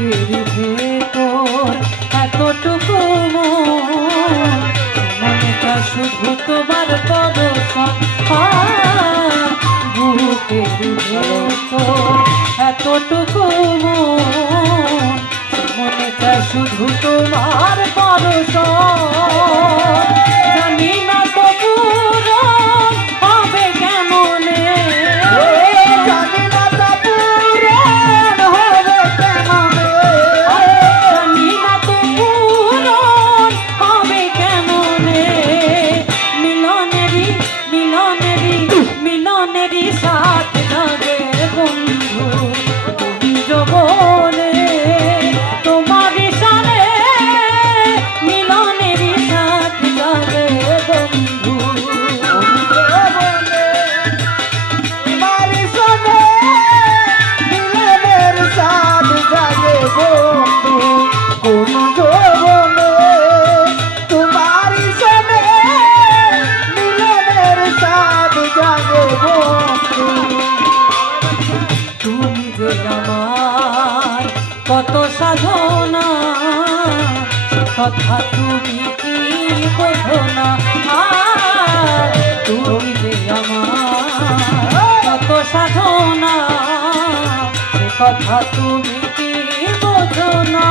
পাখির ভেতর এতটুকু মনটা শুধু তোমার দর্শন। বুকের ভেতর এতটুকু মনটা শুধু তোমার কথা তুমি কি বোঝো না? তুমি যে আমার কত সাধনা কথা তুমি কি বোঝো না?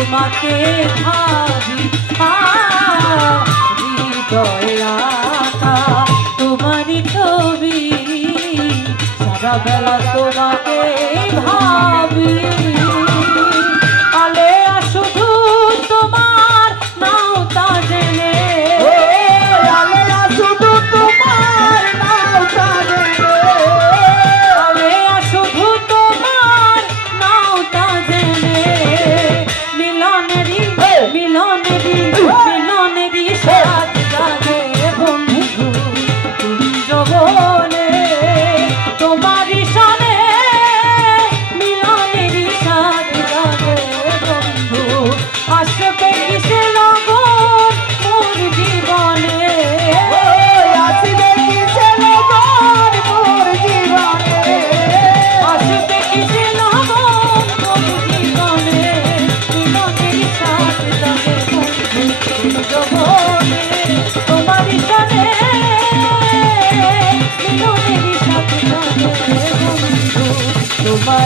তোমাকে ভাবি হৃদয়া তোমারই ছবি। সারা বেলা